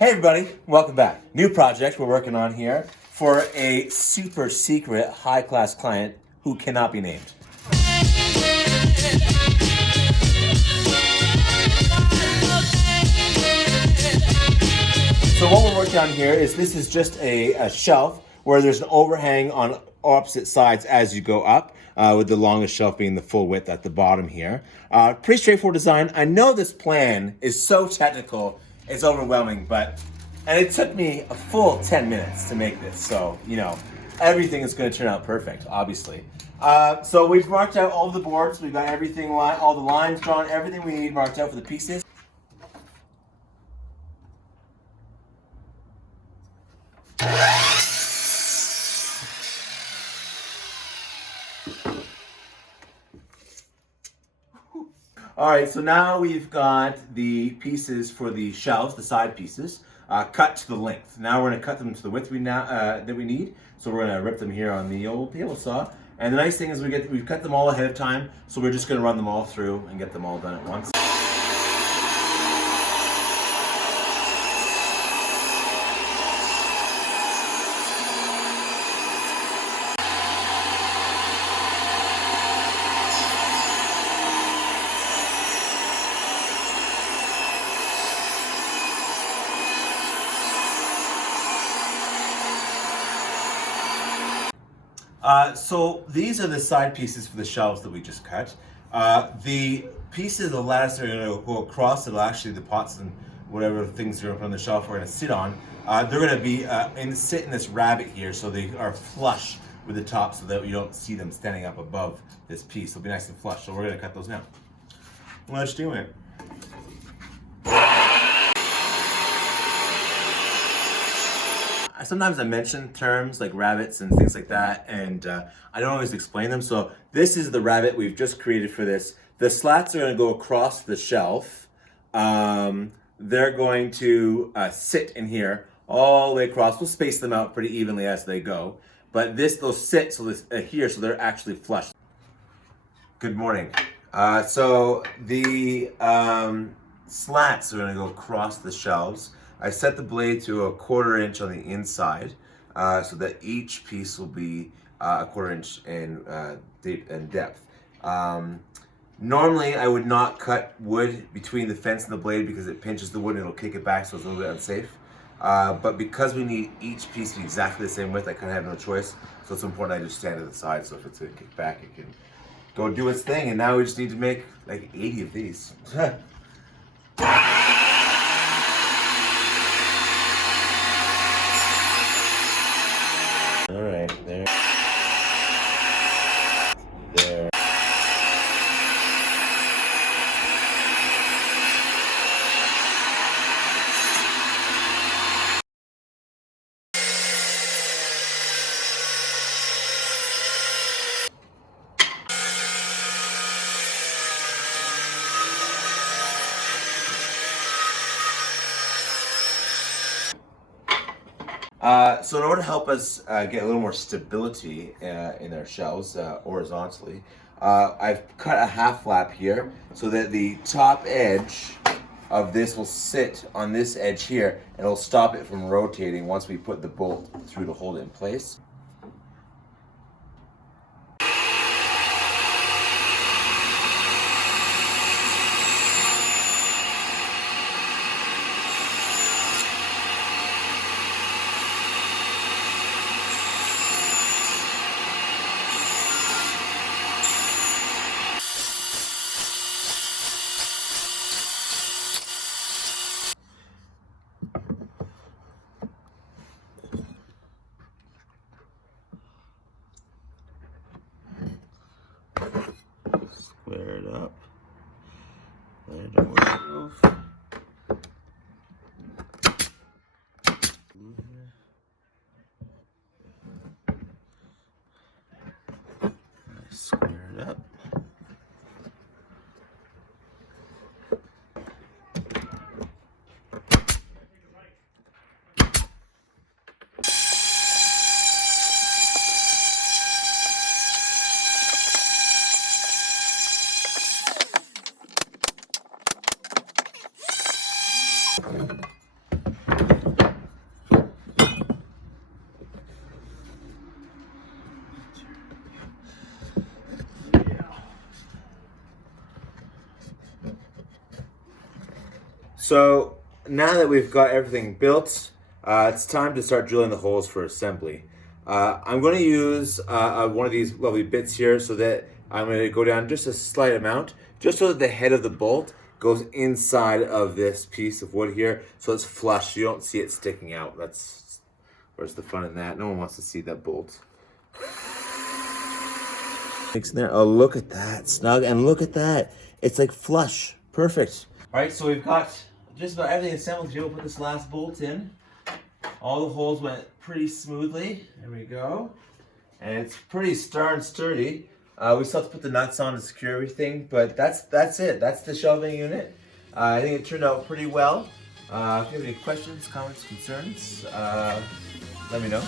Hey everybody, welcome back. New project we're working on here for a super secret high-class client who cannot be named. So what we're working on here is this is just a shelf where there's an overhang on opposite sides as you go up, with the longest shelf being the full width at the bottom here. Pretty straightforward design. I know this plan is so technical, it's overwhelming, and it took me a full 10 minutes to make this. So, everything is gonna turn out perfect, obviously. So we've marked out all the boards. We've got everything, all the lines drawn, everything we need marked out for the pieces. All right, so now we've got the pieces for the shelves, the side pieces, cut to the length. Now we're gonna cut them to the width that we need. So we're gonna rip them here on the old table saw. And the nice thing is we've cut them all ahead of time, so we're just gonna run them all through and get them all done at once. So these are the side pieces for the shelves that we just cut. The pieces of the lattice are going to go across. It'll actually, the pots and whatever things are going to put on the shelf we're going to sit on. They're going to be sit in this rabbet here, so they are flush with the top, so that you don't see them standing up above this piece. They'll be nice and flush. So we're going to cut those now. Let's do it. Sometimes I mention terms like rabbets and things like that, and I don't always explain them. So this is the rabbet we've just created for this. The slats are going to go across the shelf. They're going to sit in here all the way across. We'll space them out pretty evenly as they go. But they'll sit here, so they're actually flush. Good morning. So the slats are going to go across the shelves. I set the blade to a 1/4 inch on the inside, so that each piece will be a 1/4 inch in depth. Normally, I would not cut wood between the fence and the blade because it pinches the wood and it'll kick it back, so it's a little bit unsafe. But because we need each piece to be exactly the same width, I kind of have no choice. So it's important I just stand to the side, so if it's going to kick back, it can go do its thing. And now we just need to make like 80 of these. All right, there. There. So in order to help us get a little more stability in our shelves horizontally, I've cut a half flap here so that the top edge of this will sit on this edge here, and it'll stop it from rotating once we put the bolt through to hold it in place. Square it up. There, don't want to move. Square it up. So now that we've got everything built, it's time to start drilling the holes for assembly. I'm going to use one of these lovely bits here so that I'm going to go down just a slight amount, just so that the head of the bolt goes inside of this piece of wood here, so it's flush. You don't see it sticking out. Where's the fun in that? No one wants to see that bolt. Mix in there. Oh, look at that, snug, and look at that. It's like flush, perfect. All right, so we've got just about everything assembled here. We'll put this last bolt in. All the holes went pretty smoothly. There we go. And it's pretty darn sturdy. We still have to put the nuts on to secure everything, but that's it. That's the shelving unit. I think it turned out pretty well. If you have any questions, comments, concerns, let me know.